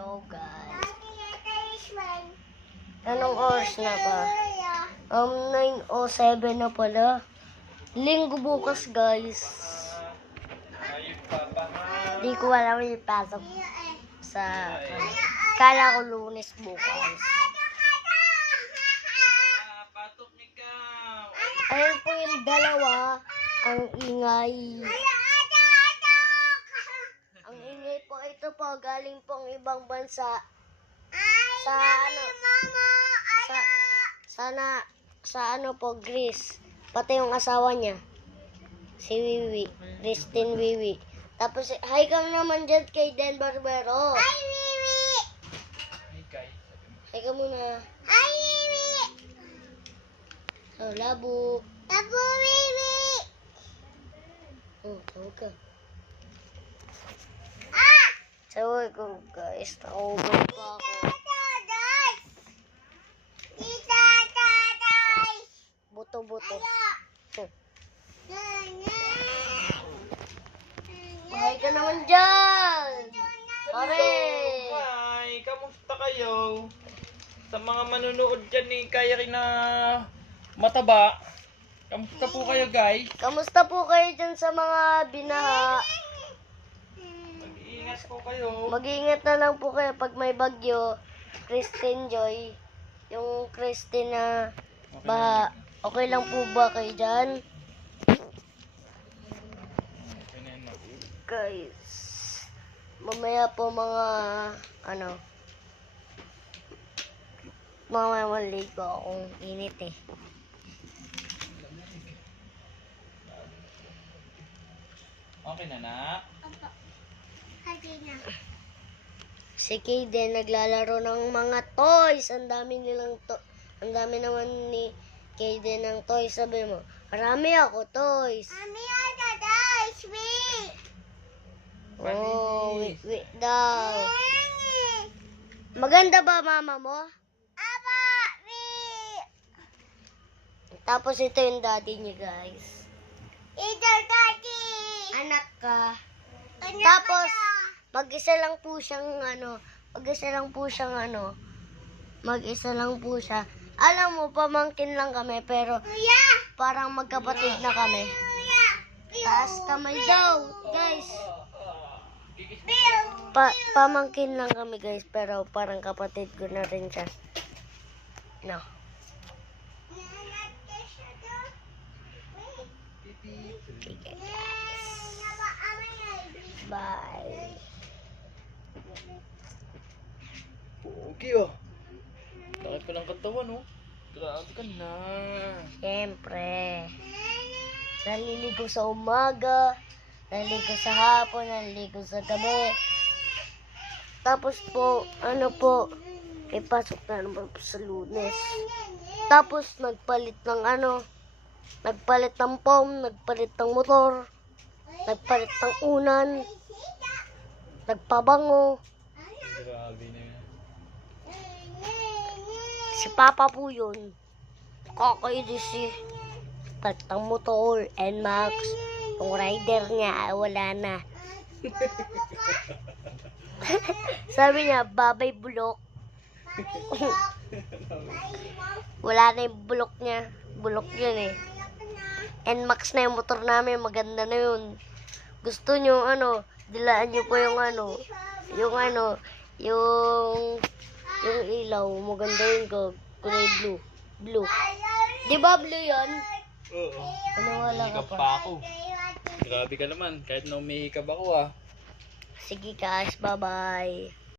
Hello guys. Anong oras na ba? 9:07 na pala. Linggo bukas guys. Di ko alam yung pasok sa kala ko Lunes bukas. Ayun po yung dalawa. Ang ingay. Ang ingay po ito po galing pong ibang bansa. Sa ano? Sa ano po Greece. Pati yung asawa niya. Si Wiwi. Christine Wiwi. Tapos hi ka naman dyan kay Dan Barbero. Hi Wiwi. Hi ka muna. Hi Wiwi. Oh, labo. Labo Wiwi. Oh, tawag ka. Ah! Tawag ko guys. Nakauban pa ako. Buto-buto. Hi ka naman dyan. Pare. Hi, kamusta kayo? Sa mga manunood dyan ni Kaya rin na mataba. Kamusta po kayo guys? Kamusta po kayo dyan sa mga binaha? Mag-iingat po kayo. Mag-iingat na lang po kayo pag may bagyo. Christine Joy. Yung Christine na baha. Okay lang po ba kayo dyan? Guys, mamaya po mga mamaya maligo akong init eh. Okay na nak? Si Kayden naglalaro ng mga toys. Ang dami naman ni Kayden ng toys. Sabi mo, marami ako toys. Mami, ada guys, wait. Oh, wait daw. Maganda ba mama mo? Aba, wait. Tapos ito yung daddy niya guys. Ito, daddy. Anak ka. Anak Tapos, ka na. mag-isa lang po siya. Alam mo, pamangkin lang kami, pero Kuya. parang magkapatid na kami. Kuya. Taas kamay daw, guys. Bill. Pamangkin lang kami, guys, pero parang kapatid ko na rin siya. No. Okay, guys. Bye. Okay oh. Laki pa ng katawan oh. Grabe ka na. Siyempre. Naliligo sa umaga, naliligo sa hapon, naliligo sa gabi. Tapos po, ipasok na naman po sa Lunes. Tapos nagpalit ng foam, nagpalit ng motor, nagpalit ng unan, nagpabango. Grabe na yun. Si Papa po yun. Kakainis eh. Palit ng motor, NMAX. Yung rider niya, wala na. Sabi niya, babay bulok. Wala na yung bulok niya. Bulok yun eh. NMAX na yung motor namin, maganda na yun. Gusto nyo, dilaan nyo po yung ilaw, maganda yun ko. Kulay blue. Di ba blue yun? Oo. Wala ka Hikab pa. pa ako. Grabe ka naman. Kahit na umihikab ako ah. Sige guys, bye-bye.